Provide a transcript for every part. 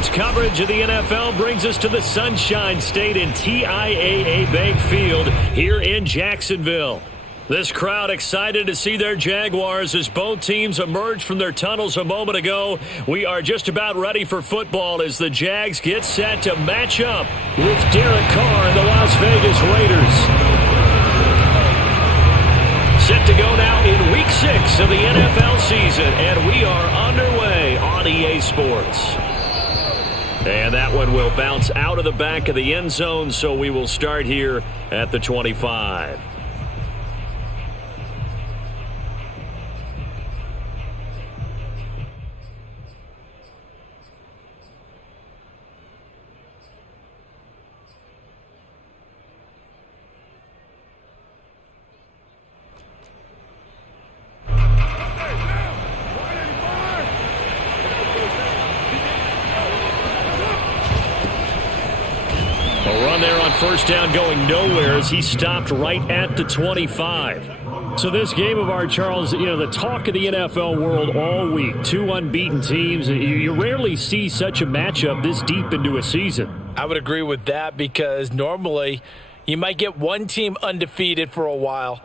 Sports coverage of the NFL brings us to the Sunshine State in TIAA Bank Field here in Jacksonville. This crowd excited to see their Jaguars as both teams emerged from their tunnels a moment ago. We are just about ready for football as the Jags get set to match up with Derek Carr and the Las Vegas Raiders. Set to go now in Week 6 of the NFL season, and we are underway on EA Sports. And that one will bounce out of the back of the end zone, so we will start here at the 25. First down going nowhere as he stopped right at the 25. So this game of ours, Charles, the talk of the NFL world all week. Two unbeaten teams. You rarely see such a matchup this deep into a season. I would agree with that because normally you might get one team undefeated for a while,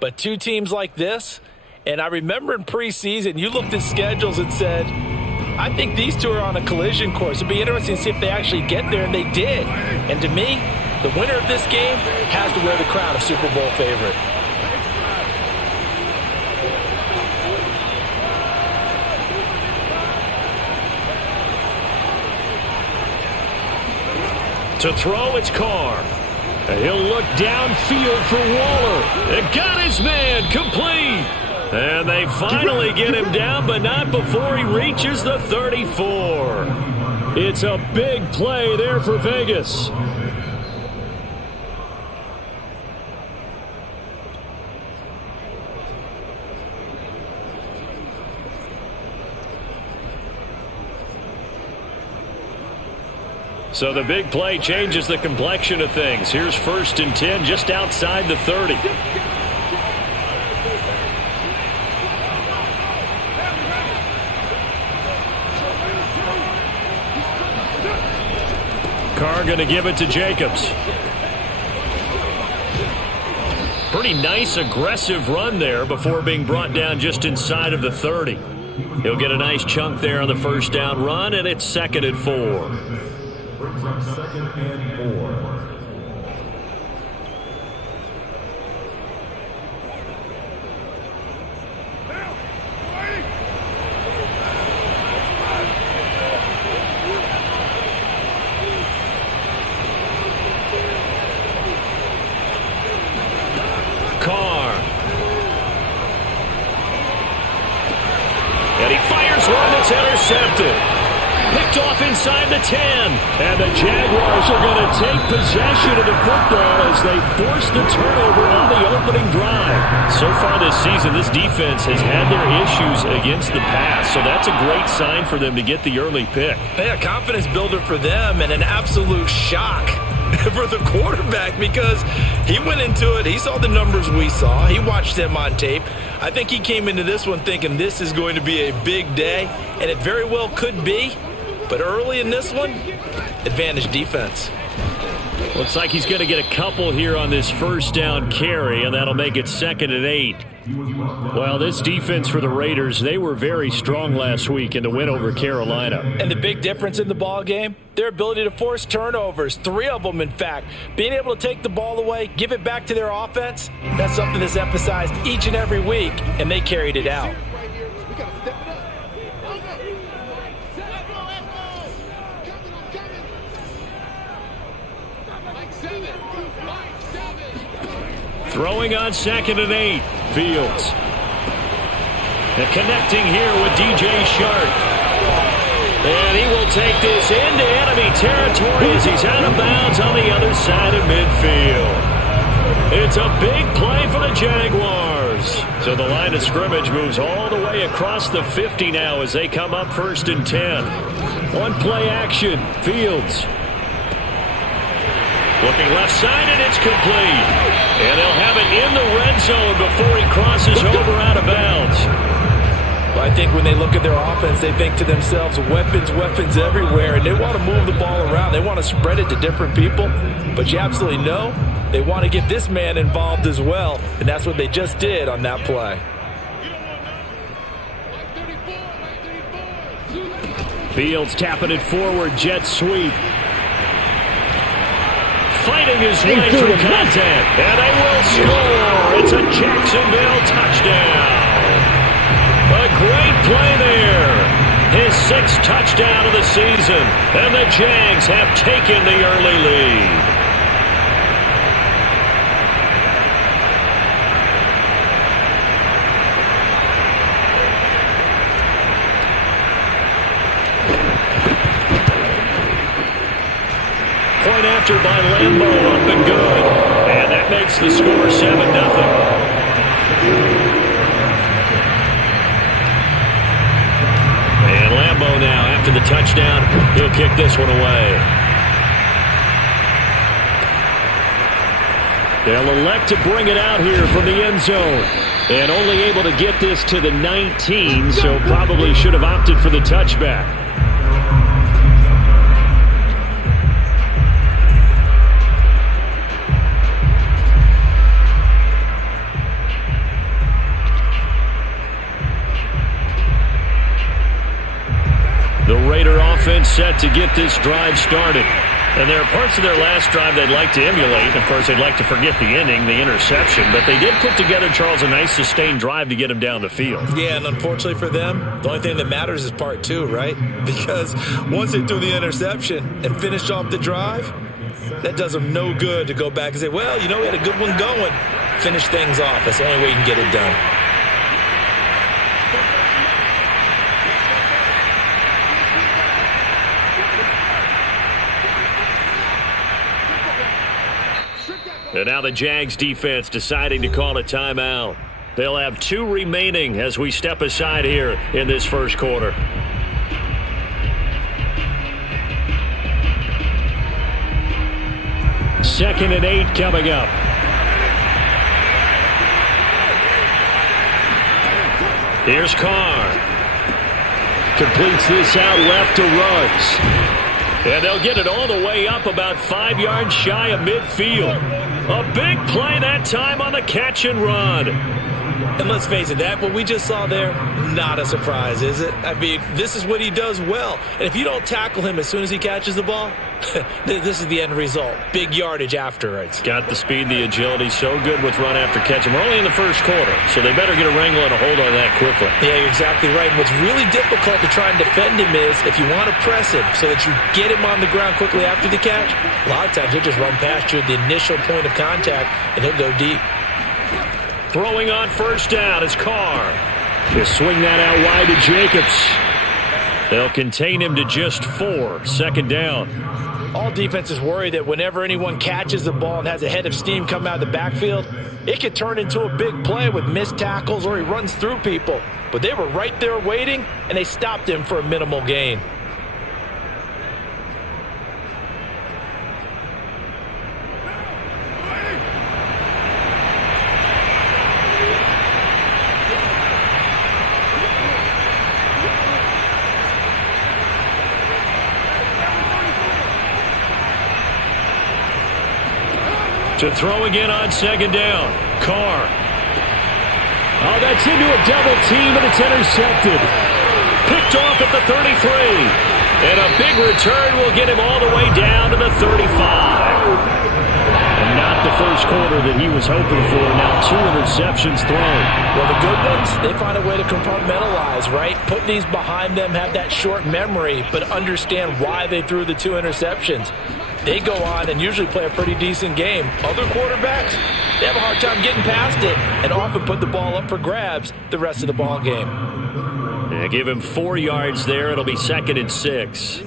but two teams like this, and I remember in preseason you looked at schedules and said, I think these two are on a collision course. It'll be interesting to see if they actually get there, and they did. And to me, the winner of this game has to wear the crown of Super Bowl favorite. To throw, it's Carr. He'll look downfield for Waller. It got his man complete. And they finally get him down, but not before he reaches the 34. It's a big play there for Vegas. So the big play changes the complexion of things. Here's 1st and 10 just outside the 30. Carr going to give it to Jacobs. Pretty nice aggressive run there before being brought down just inside of the 30. He'll get a nice chunk there on the first down run, and it's 2nd and 4. Brings up 2nd and 4. Carr. And he fires one that's intercepted. Picked off inside the 10. And the Jaguars are going to take possession of the football as they force the turnover on the opening drive. So far this season, this defense has had their issues against the pass. So that's a great sign for them to get the early pick. Yeah, confidence builder for them and an absolute shock for the quarterback because he went into it. He saw the numbers we saw. He watched them on tape. I think he came into this one thinking this is going to be a big day, and it very well could be. But early in this one, advantage defense. Looks like he's going to get a couple here on this first down carry, and that'll make it 2nd and 8. Well, this defense for the Raiders, they were very strong last week in the win over Carolina. And the big difference in the ball game, their ability to force turnovers, 3 of them in fact. Being able to take the ball away, give it back to their offense, that's something that's emphasized each and every week, and they carried it out. Throwing on 2nd and 8. Fields. And connecting here with DJ Shark. And he will take this into enemy territory as he's out of bounds on the other side of midfield. It's a big play for the Jaguars. So the line of scrimmage moves all the way across the 50 now as they come up 1st and 10. One play action. Fields. Looking left side, and it's complete. And they'll have it in the red zone before he crosses over out of bounds. But I think when they look at their offense, they think to themselves, weapons, weapons everywhere, and they want to move the ball around. They want to spread it to different people. But you absolutely know they want to get this man involved as well, and that's what they just did on that play. Fields tapping it forward, jet sweep. Fighting his way through contact, and they will score. It's a Jacksonville touchdown. A great play there. His sixth touchdown of the season, and the Jags have taken the early lead. Point after by Lambeau, up and good. And that makes the score 7-0. And Lambeau now, after the touchdown, he'll kick this one away. They'll elect to bring it out here from the end zone. And only able to get this to the 19, so probably should have opted for the touchback. The Raider offense set to get this drive started. And there are parts of their last drive they'd like to emulate. Of course, they'd like to forget the inning, the interception. But they did put together, Charles, a nice sustained drive to get him down the field. Yeah, and unfortunately for them, the only thing that matters is part two, right? Because once they threw the interception and finished off the drive, that does them no good to go back and say, well, you know, we had a good one going. Finish things off. That's the only way you can get it done. And now the Jags defense deciding to call a timeout. They'll have 2 remaining as we step aside here in this first quarter. Second and 8 coming up. Here's Carr. Completes this out left to Ruggs. And they'll get it all the way up about 5 yards shy of midfield. A big play that time on the catch and run. And let's face it, that what we just saw there, not a surprise, is it? I mean, this is what he does well. And if you don't tackle him as soon as he catches the ball, this is the end result. Big yardage afterwards. Got the speed, the agility, so good with run after catch. And we're only in the first quarter, so they better get a wrangle and a hold on that quickly. Yeah, you're exactly right. And what's really difficult to try and defend him is if you want to press him so that you get him on the ground quickly after the catch, a lot of times he'll just run past you at the initial point of contact, and he'll go deep. Throwing on first down is Carr. He'll swing that out wide to Jacobs. They'll contain him to just 4. Second down. All defenses worry that whenever anyone catches the ball and has a head of steam come out of the backfield, it could turn into a big play with missed tackles or he runs through people. But they were right there waiting, and they stopped him for a minimal gain. To throw again on second down. Carr. Oh, that's into a double team, and it's intercepted. Picked off at the 33. And a big return will get him all the way down to the 35. And not the first quarter that he was hoping for. Now 2 interceptions thrown. Well, the good ones, they find a way to compartmentalize, right? Put these behind them, have that short memory, but understand why they threw the 2 interceptions. They go on and usually play a pretty decent game. Other quarterbacks, they have a hard time getting past it and often put the ball up for grabs the rest of the ball game. Yeah, give him 4 yards there. It'll be 2nd and 6.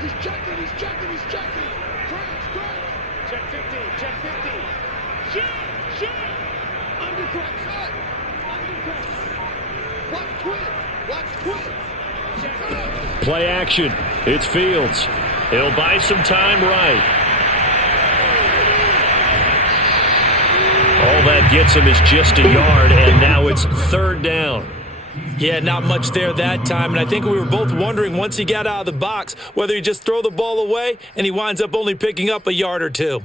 He's checking. Check 50. Shit. Undercut. Watch quick. Play action. It's Fields. He'll buy some time right. All that gets him is just a yard, and now it's third down. Yeah, not much there that time, and I think we were both wondering once he got out of the box whether he just throw the ball away and he winds up only picking up a yard or two.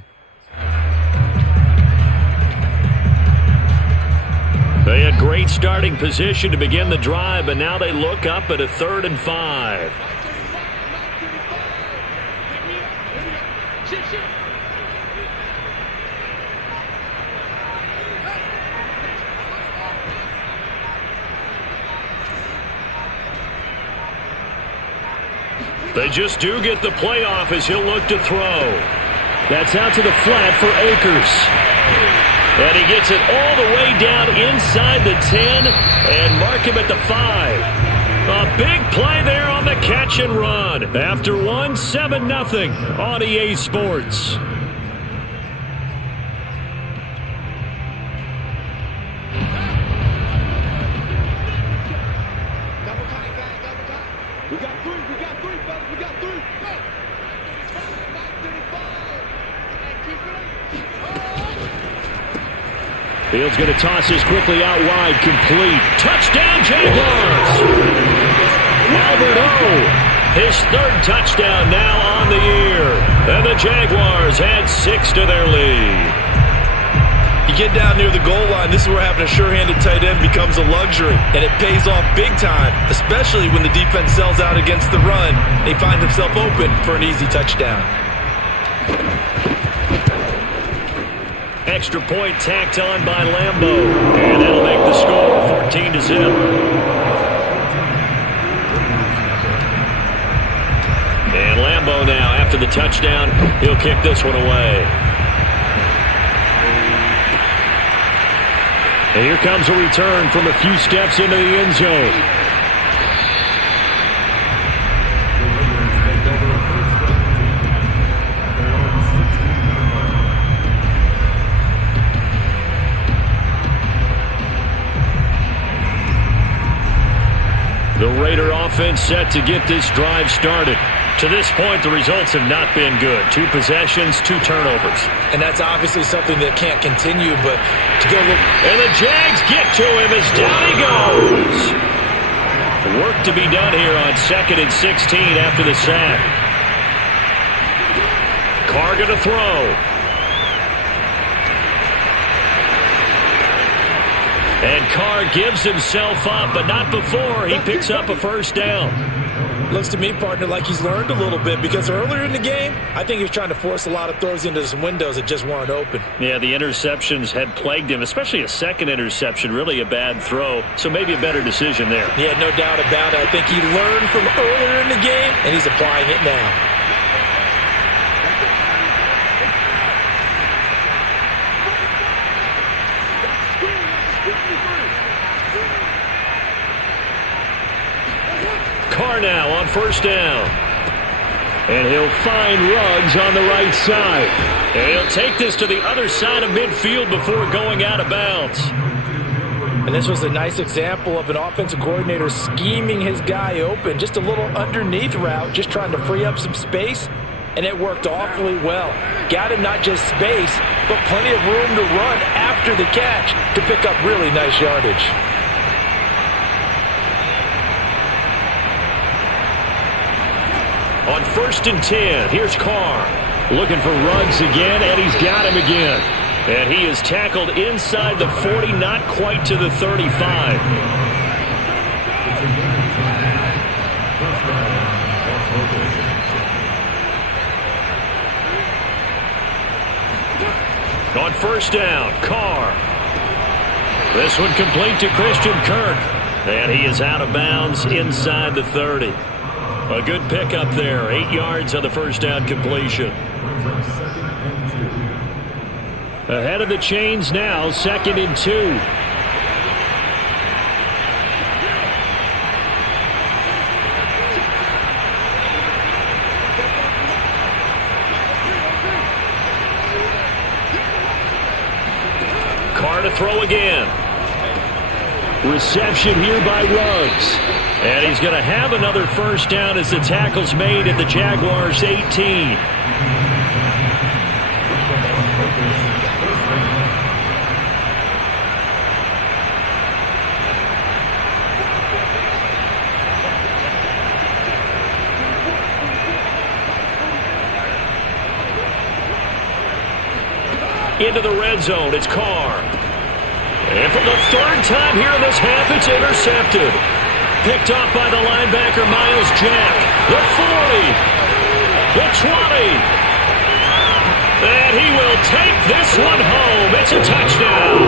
They had great starting position to begin the drive, but now they look up at a 3rd and 5. They just do get the play off as he'll look to throw. That's out to the flat for Akers. And he gets it all the way down inside the 10 and mark him at the 5. A big play there on the catch and run. After 7-0 on EA Sports. Fields going to toss this quickly out wide, complete. Touchdown, Jaguars! Albert O, his 3rd touchdown now on the year. And the Jaguars add 6 to their lead. You get down near the goal line, this is where having a sure-handed tight end becomes a luxury. And it pays off big time, especially when the defense sells out against the run. And he finds himself open for an easy touchdown. Extra point tacked on by Lambeau. And that'll make the score 14-0. And Lambeau now, after the touchdown, he'll kick this one away. And here comes a return from a few steps into the end zone. The Raider offense set to get this drive started. To this point, the results have not been good. 2 possessions, 2 turnovers. And that's obviously something that can't continue, but to go look. And the Jags get to him as down he goes. Work to be done here on 2nd and 16 after the sack. Carr going to throw. And Carr gives himself up, but not before he picks up a 1st down. Looks to me, partner, like he's learned a little bit because earlier in the game, I think he was trying to force a lot of throws into some windows that just weren't open. Yeah, the interceptions had plagued him, especially a 2nd interception, really a bad throw. So maybe a better decision there. Yeah, no doubt about it. I think he learned from earlier in the game, and he's applying it now. Carr now on 1st down. And he'll find Ruggs on the right side. And he'll take this to the other side of midfield before going out of bounds. And this was a nice example of an offensive coordinator scheming his guy open. Just a little underneath route, just trying to free up some space. And it worked awfully well. Got him not just space, but plenty of room to run after the catch to pick up really nice yardage. On 1st and 10, here's Carr. Looking for Ruggs again, and he's got him again. And he is tackled inside the 40, not quite to the 35. On 1st down, Carr. This one complete to Christian Kirk. And he is out of bounds inside the 30. A good pickup there. 8 yards on the 1st down completion. Ahead of the chains now, 2nd and 2. Carr to throw again. Reception here by Ruggs. And he's going to have another 1st down as the tackle's made at the Jaguars' 18. into the red zone. It's Carr. And for the third time here in this half, it's intercepted. Picked off by the linebacker, Miles Jack. The 40. The 20. And he will take this one home. It's a touchdown.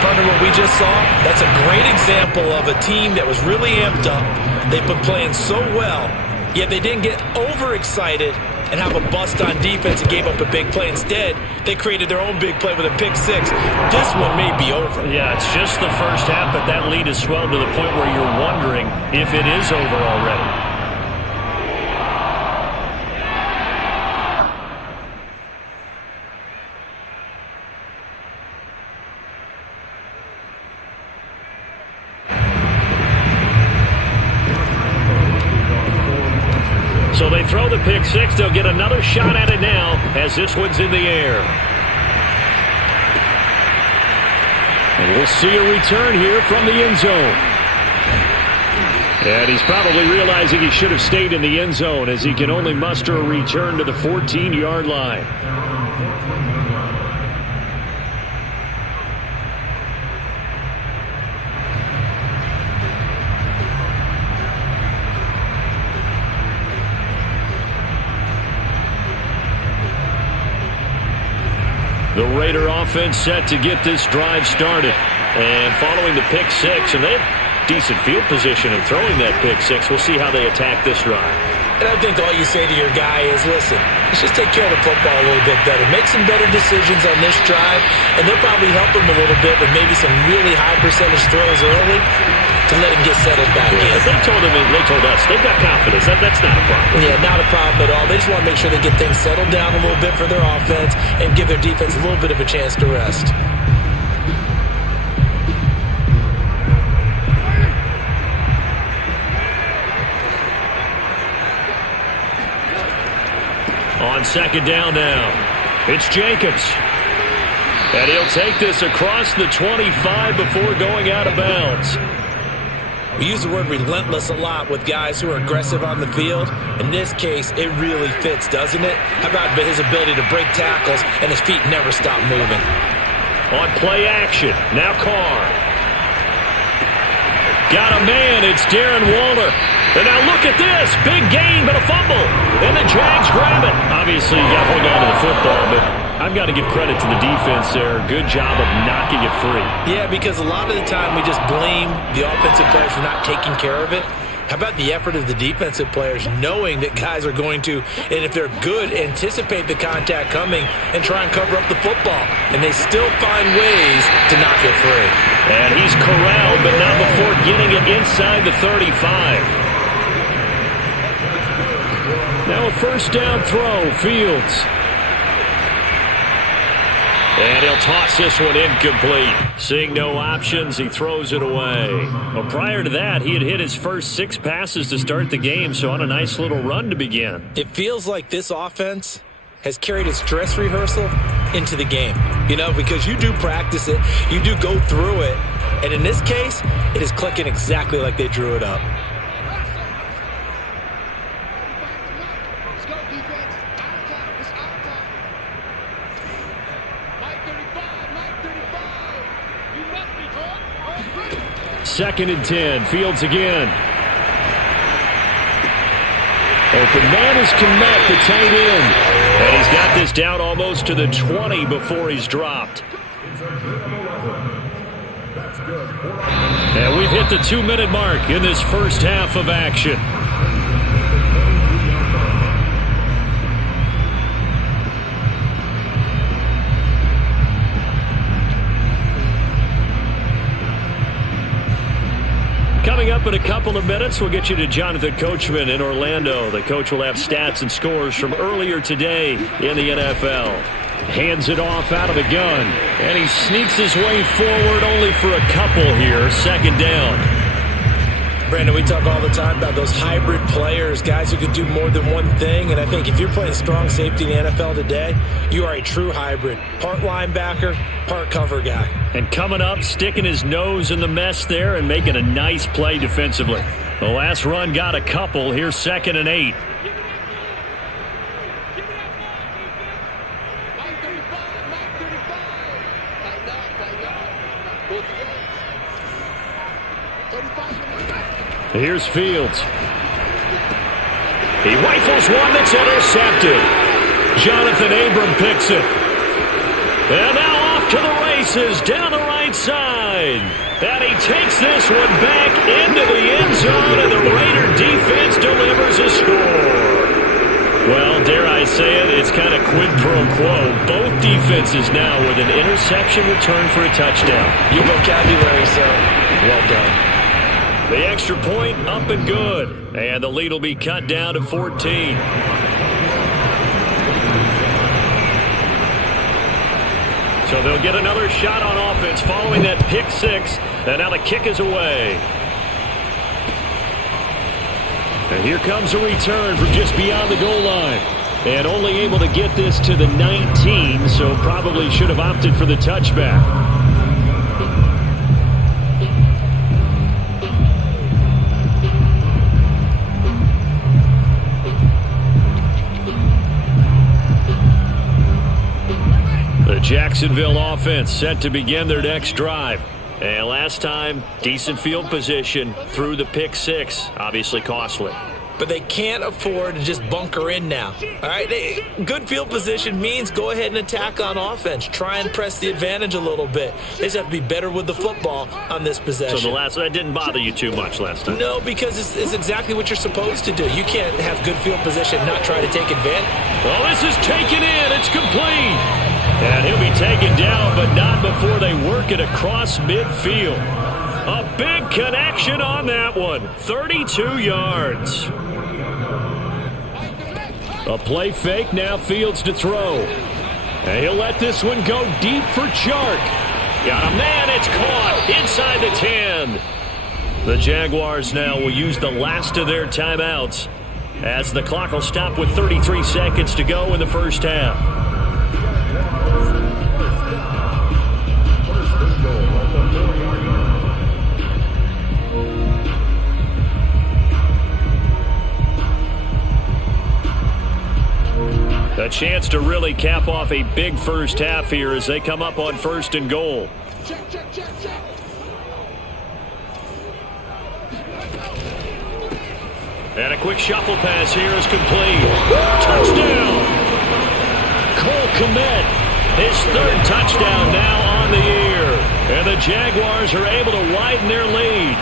Partner, what we just saw, that's a great example of a team that was really amped up. They've been playing so well, yet they didn't get overexcited and have a bust on defense and gave up a big play. Instead, they created their own big play with a pick six. This one may be over. Yeah, it's just the first half, but that lead has swelled to the point where you're wondering if it is over already. So they throw the pick six. They'll get another shot at it now as this one's in the air. And we'll see a return here from the end zone. And he's probably realizing he should have stayed in the end zone as he can only muster a return to the 14-yard line. The Raider offense set to get this drive started. And following the pick six, and they have decent field position in throwing that pick six. We'll see how they attack this drive. And I think all you say to your guy is, listen, let's just take care of the football a little bit better. Make some better decisions on this drive, and they'll probably help him a little bit with maybe some really high percentage throws early to let him get settled back in. They told us, they've got confidence. That's not a problem. Yeah, not a problem at all. They just want to make sure they get things settled down a little bit for their offense and give their defense a little bit of a chance to rest. On second down now, it's Jacobs. And he'll take this across the 25 before going out of bounds. We use the word relentless a lot with guys who are aggressive on the field. In this case, it really fits, doesn't it? How about his ability to break tackles and his feet never stop moving? On play action, now Carr. Got a man, it's Darren Waller. And now look at this, big gain but a fumble. And the Jags grab it. Obviously, you got to hold on to the football, but I've got to give credit to the defense there. Good job of knocking it free. Yeah, because a lot of the time we just blame the offensive players for not taking care of it. How about the effort of the defensive players knowing that guys are going to, and if they're good, anticipate the contact coming and try and cover up the football. And they still find ways to knock it free. And he's corralled, but not before getting it inside the 35. Now a first down throw, Fields. And he'll toss this one incomplete. Seeing no options, he throws it away. Well, prior to that, he had hit his first 6 passes to start the game, so on a nice little run to begin. It feels like this offense has carried its dress rehearsal into the game. You know, because you do practice it, you do go through it, and in this case, it is clicking exactly like they drew it up. Second and 10. Fields again. Open man is Kmet, the tight end. And he's got this down almost to the 20 before he's dropped. And we've hit the 2-minute mark in this first half of action. Coming up in a couple of minutes, we'll get you to Jonathan Coachman in Orlando. The coach will have stats and scores from earlier today in the NFL. Hands it off out of the gun, and he sneaks his way forward only for a couple here. Second down. Brandon, we talk all the time about those hybrid players, guys who can do more than one thing. And I think if you're playing strong safety in the NFL today, you are a true hybrid. Part linebacker, part cover guy. And coming up, sticking his nose in the mess there and making a nice play defensively. The last run got a couple. Here's 2nd and 8. Here's Fields. He rifles one that's intercepted. Jonathan Abram picks it. And now off to the races down the right side. And he takes this one back into the end zone, and the Raider defense delivers a score. Well, dare I say it, it's kind of quid pro quo. Both defenses now with an interception return for a touchdown. Your vocabulary, sir. Well done. The extra point up and good. And the lead will be cut down to 14. So they'll get another shot on offense following that pick six. And now the kick is away. And here comes a return from just beyond the goal line. And only able to get this to the 19, so probably should have opted for the touchback. The Jacksonville offense set to begin their next drive. And last time, decent field position through the pick six. Obviously costly. But they can't afford to just bunker in now. All right, good field position means go ahead and attack on offense. Try and press the advantage a little bit. They just have to be better with the football on this possession. So that didn't bother you too much last time? No, because it's exactly what you're supposed to do. You can't have good field position, not try to take advantage. Well, this is taken in. It's complete. And he'll be taken down, but not before they work it across midfield. A big connection on that one. 32 yards. A play fake, now Fields to throw. And he'll let this one go deep for Chark. Got a man, it's caught inside the 10. The Jaguars now will use the last of their timeouts as the clock will stop with 33 seconds to go in the first half. A chance to really cap off a big first half here as they come up on first and goal. Check. And a quick shuffle pass here is complete. Touchdown! Cole Kmet, his third touchdown now on the year. And the Jaguars are able to widen their lead.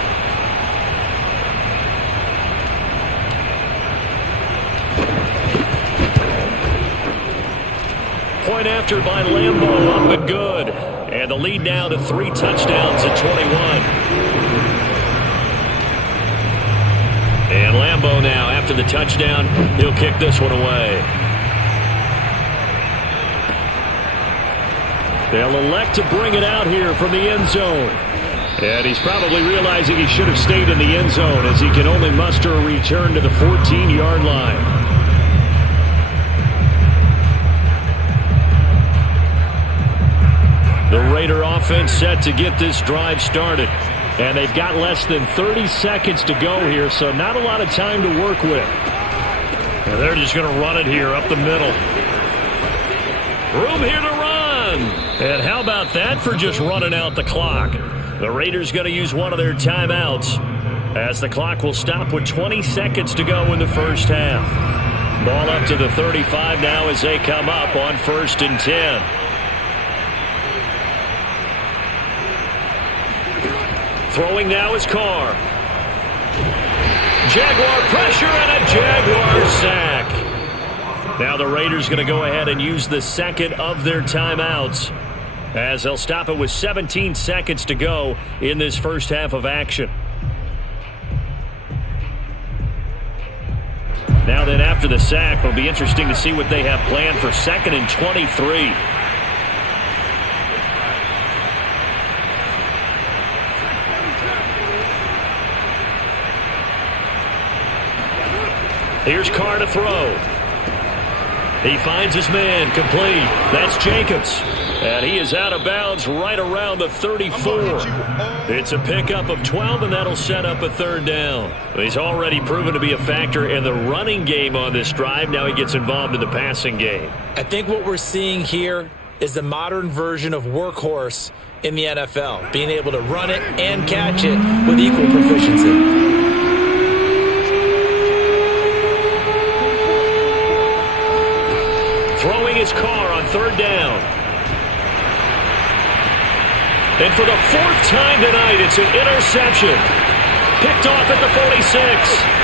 Point after by Lambeau, up and good. And the lead now to 3 touchdowns at 21. And Lambeau now, after the touchdown, he'll kick this one away. They'll elect to bring it out here from the end zone. And he's probably realizing he should have stayed in the end zone as he can only muster a return to the 14-yard line. The Raider offense set to get this drive started. And they've got less than 30 seconds to go here, so not a lot of time to work with. And they're just going to run it here up the middle. Room here to run. And how about that for just running out the clock? The Raiders going to use one of their timeouts as the clock will stop with 20 seconds to go in the first half. Ball up to the 35 now as they come up on 1st and 10. Throwing now is Carr. Jaguar pressure and a Jaguar sack. Now the Raiders going to go ahead and use the second of their timeouts as they'll stop it with 17 seconds to go in this first half of action. Now then, after the sack, it'll be interesting to see what they have planned for 2nd and 23. Here's Carr to throw. He finds his man, complete. That's Jacobs. And he is out of bounds right around the 34. It's a pickup of 12, and that'll set up a 3rd down. He's already proven to be a factor in the running game on this drive. Now he gets involved in the passing game. I think what we're seeing here is the modern version of workhorse in the NFL, being able to run it and catch it with equal proficiency. Here's Carr on third down. And for the fourth time tonight, it's an interception. Picked off at the 46.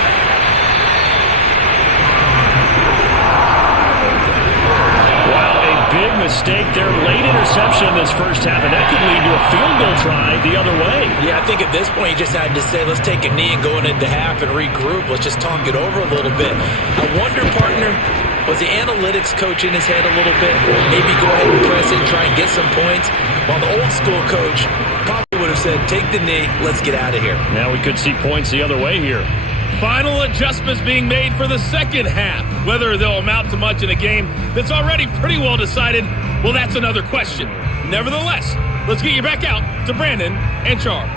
Big mistake there, late interception in this first half, and that could lead to a field goal try the other way. Yeah, I think at this point you just had to say, let's take a knee and go into half and regroup. Let's just talk it over a little bit. I wonder, partner, was the analytics coach in his head a little bit? Maybe go ahead and press it, try and get some points, while the old school coach probably would have said, take the knee, let's get out of here. Now we could see points the other way here. Final adjustments being made for the second half. Whether they'll amount to much in a game that's already pretty well decided, well, that's another question. Nevertheless, let's get you back out to Brandon and Charles.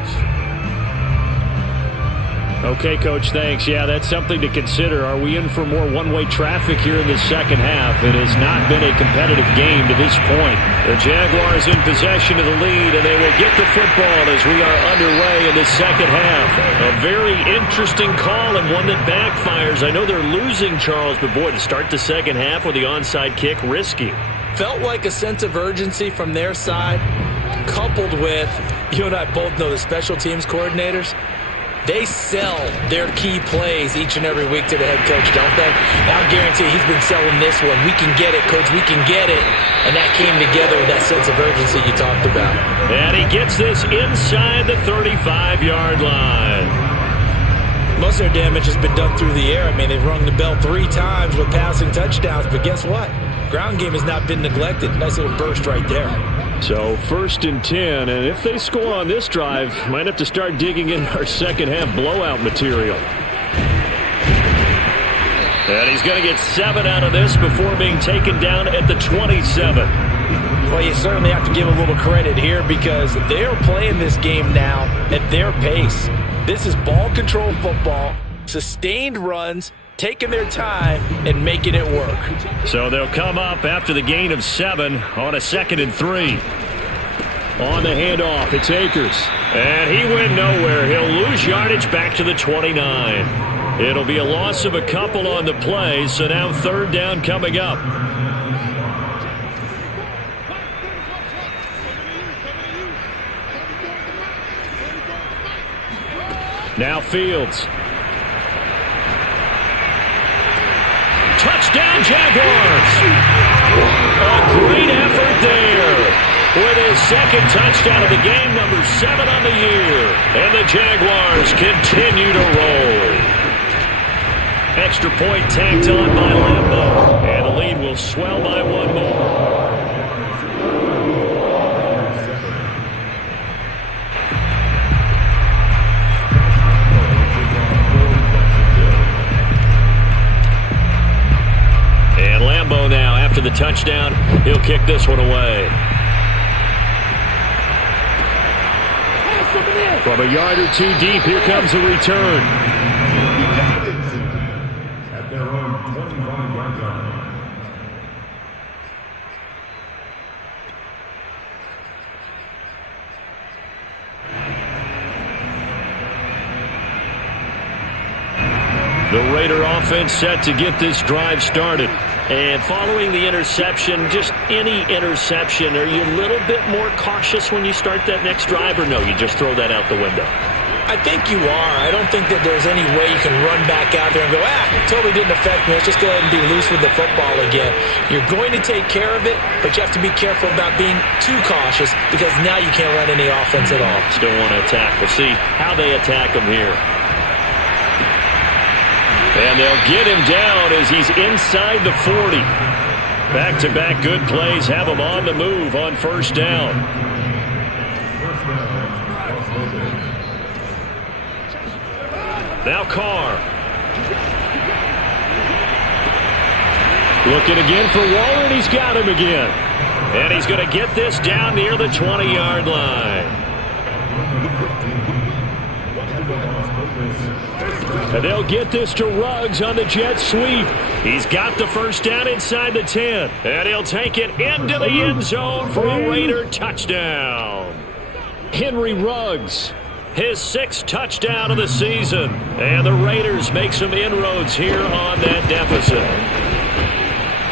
Okay, Coach, thanks. Yeah, that's something to consider. Are we in for more one-way traffic here in the second half? It has not been a competitive game to this point. The Jaguars in possession of the lead, and they will get the football as we are underway in the second half. A very interesting call and one that backfires. I know they're losing, Charles, but boy, to start the second half with the onside kick, risky. Felt like a sense of urgency from their side, coupled with, you and I both know the special teams coordinators, they sell their key plays each and every week to the head coach, don't they? I'll guarantee he's been selling this one. We can get it, coach. We can get it. And that came together with that sense of urgency you talked about. And he gets this inside the 35-yard line. Most of their damage has been done through the air. I mean, they've rung the bell 3 times with passing touchdowns. But guess what? Ground game has not been neglected. Nice little burst right there. So 1st and 10, and if they score on this drive, might have to start digging in our second half blowout material. And he's going to get 7 out of this before being taken down at the 27. Well, you certainly have to give a little credit here because they're playing this game now at their pace. This is ball control football, sustained runs, taking their time and making it work. So they'll come up after the gain of 7 on a 2nd and 3. On the handoff, it's Akers. And he went nowhere. He'll lose yardage back to the 29. It'll be a loss of a couple on the play, so now 3rd down coming up. Now Fields. Touchdown, Jaguars! A great effort there with his 2nd touchdown of the game, number 7 on the year. And the Jaguars continue to roll. Extra point tacked on by Lambeau. And the lead will swell by 1 more. Now, after the touchdown, he'll kick this one away. From a yard or 2 deep, here comes a return. At their own 25-yard line. The Raider offense set to get this drive started. And following the interception, just any interception, are you a little bit more cautious when you start that next drive, or no, you just throw that out the window? I think you are. I don't think that there's any way you can run back out there and go, totally didn't affect me. Let's just go ahead and be loose with the football again. You're going to take care of it, but you have to be careful about being too cautious because now you can't run any offense at all. Still want to attack. We'll see how they attack him here. And they'll get him down as he's inside the 40. Back-to-back good plays have him on the move on 1st down. Now Carr. Looking again for Waller, and he's got him again. And he's going to get this down near the 20-yard line. And they'll get this to Ruggs on the jet sweep. He's got the 1st down inside the 10. And he'll take it into the end zone for a Raider touchdown. Henry Ruggs, his 6th touchdown of the season. And the Raiders make some inroads here on that deficit.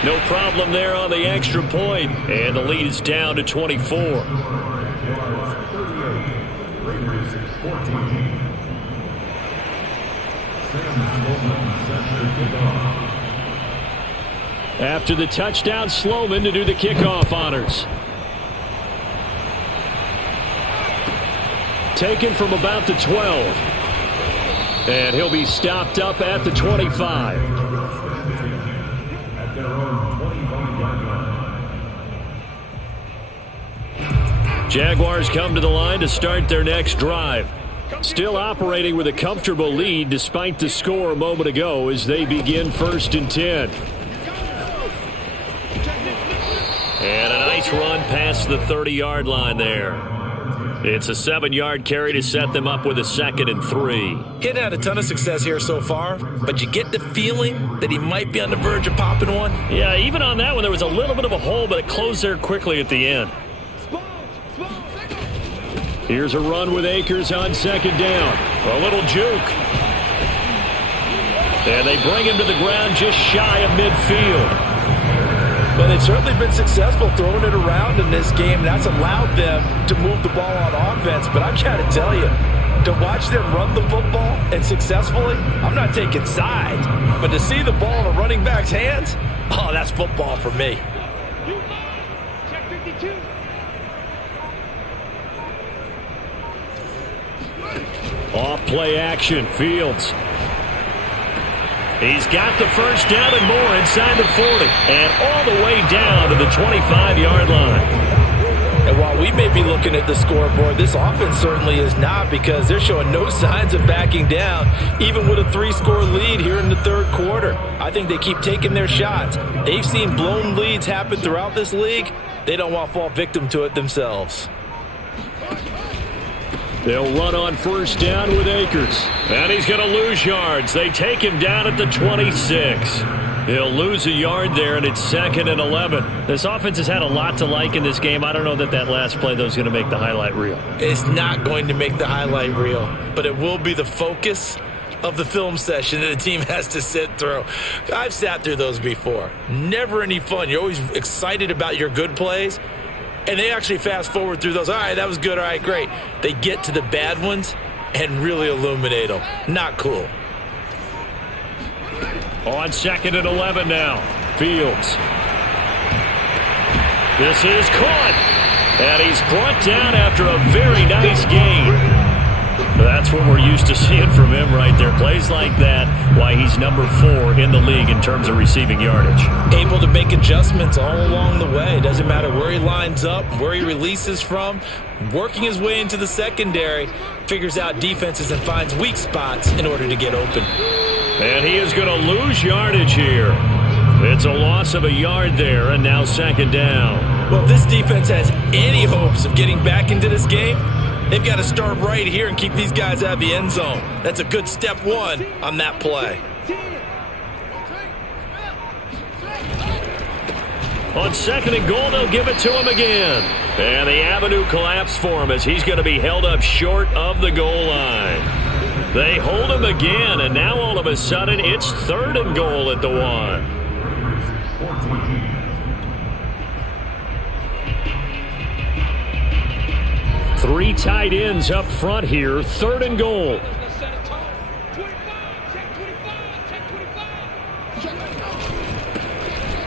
No problem there on the extra point, and the lead is down to 24. Raiders 14. After the touchdown, Sloman to do the kickoff honors. Taken from about the 12. And he'll be stopped up at the 25. At their own 25-yard line. Jaguars come to the line to start their next drive. Still operating with a comfortable lead despite the score a moment ago as they begin 1st and 10. And a nice run past the 30-yard line there. It's a 7-yard carry to set them up with a 2nd and 3. Getting had a ton of success here so far, but you get the feeling that he might be on the verge of popping one. Yeah, even on that one, there was a little bit of a hole, but it closed there quickly at the end. Here's a run with Akers on 2nd down. A little juke. And they bring him to the ground just shy of midfield. But they've certainly been successful throwing it around in this game. That's allowed them to move the ball on offense. But I've got to tell you, to watch them run the football and successfully, I'm not taking sides. But to see the ball in a running back's hands, oh, that's football for me. Check 52. Off play action, Fields. He's got the first down and more inside the 40. And all the way down to the 25-yard line. And while we may be looking at the scoreboard, this offense certainly is not, because they're showing no signs of backing down, even with a 3-score lead here in the 3rd quarter. I think they keep taking their shots. They've seen blown leads happen throughout this league. They don't want to fall victim to it themselves. They'll run on 1st down with Akers. And he's going to lose yards. They take him down at the 26. He'll lose a yard there, and it's 2nd and 11. This offense has had a lot to like in this game. I don't know that last play, though, is going to make the highlight reel. It's not going to make the highlight reel, but it will be the focus of the film session that the team has to sit through. I've sat through those before. Never any fun. You're always excited about your good plays. And they actually fast forward through those. All right, that was good. All right, great. They get to the bad ones and really illuminate them. Not cool. On 2nd and 11 now. Fields. This is caught. And he's brought down after a very nice game. That's what we're used to seeing from him right there. Plays like that, why he's number 4 in the league in terms of receiving yardage. Able to make adjustments all along the way. Doesn't matter where he lines up, where he releases from. Working his way into the secondary, figures out defenses and finds weak spots in order to get open. And he is going to lose yardage here. It's a loss of a yard there, and now 2nd down. Well, if this defense has any hopes of getting back into this game, they've got to start right here and keep these guys out of the end zone. That's a good step 1 on that play. On 2nd and goal, they'll give it to him again. And the avenue collapsed for him as he's going to be held up short of the goal line. They hold him again, and now all of a sudden it's 3rd and goal at the 1. 3 tight ends up front here, 3rd and goal.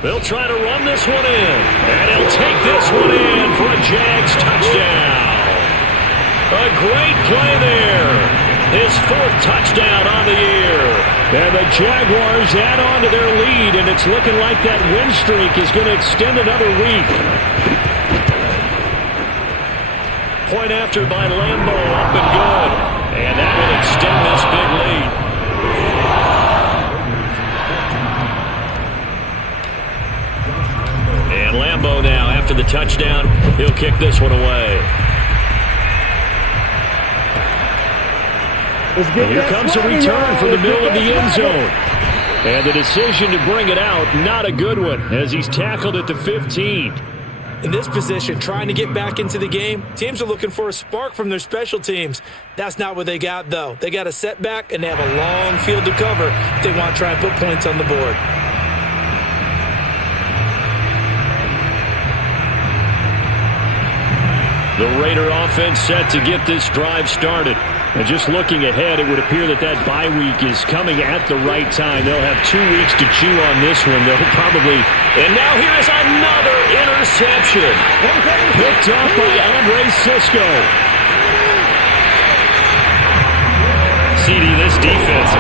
They'll try to run this one in, and he'll take this one in for a Jags touchdown. A great play there. His 4th touchdown on the year. And the Jaguars add on to their lead, and it's looking like that win streak is going to extend another week. Point after by Lambo, up and good. And that will extend this big lead. And Lambo now, after the touchdown, he'll kick this one away. And here comes a return from the middle of the end zone. And the decision to bring it out, not a good one, as he's tackled at the 15. In this position, trying to get back into the game, teams are looking for a spark from their special teams. That's not what they got, though. They got a setback, and they have a long field to cover if they want to try and put points on the board. The Raider offense set to get this drive started. And just looking ahead, it would appear that that bye week is coming at the right time. They'll have 2 weeks to chew on this one. They'll probably... And now here is another interception. Picked off by Andre Sisco. CD, this defense,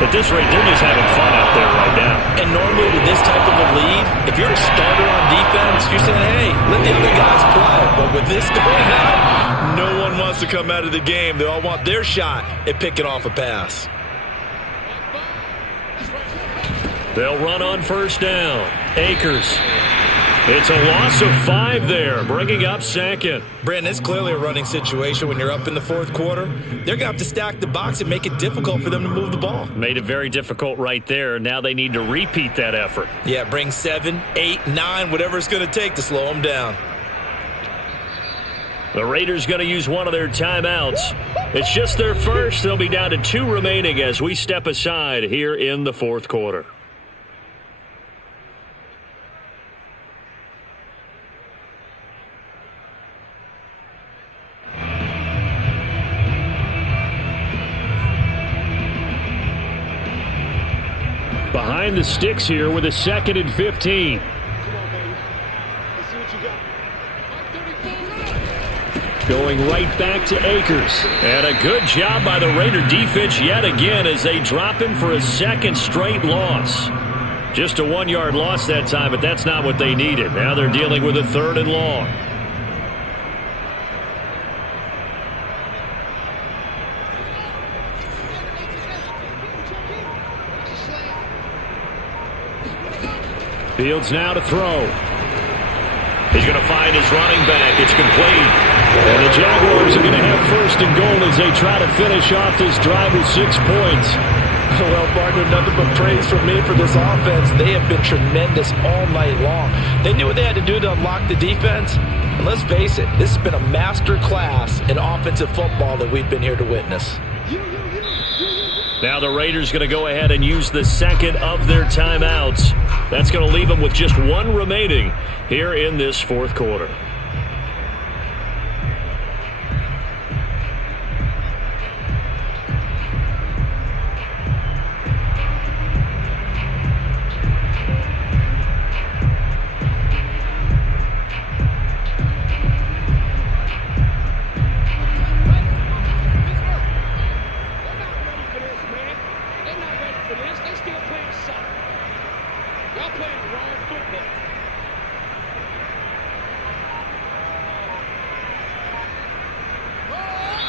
at this rate, they're just having fun out there right now. And normally with this type of a lead, if you're a starter on defense, you're saying, hey, let the other guys play. But with this going on, no one wants to come out of the game. They all want their shot at picking off a pass. They'll run on first down. Akers. It's a loss of 5 there, bringing up second. Brandon, it's clearly a running situation when you're up in the fourth quarter. They're going to have to stack the box and make it difficult for them to move the ball. Made it very difficult right there. Now they need to repeat that effort. Yeah, bring 7, 8, 9, whatever it's going to take to slow them down. The Raiders going to use one of their timeouts. It's just their first. They'll be down to 2 remaining as we step aside here in the fourth quarter. Behind the sticks here with a 2nd and 15. Going right back to Akers. And a good job by the Raider defense yet again as they drop him for a 2nd straight loss. Just a 1-yard loss that time, but that's not what they needed. Now they're dealing with a 3rd and long. Fields now to throw. He's going to find his running back. It's complete. And the Jaguars are going to have 1st and goal as they try to finish off this drive with 6 points. Well, partner, nothing but praise from me for this offense. They have been tremendous all night long. They knew what they had to do to unlock the defense. And let's face it, this has been a master class in offensive football that we've been here to witness. Now the Raiders going to go ahead and use the 2nd of their timeouts. That's going to leave them with just 1 remaining here in this fourth quarter.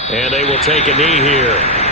And they will take a knee here.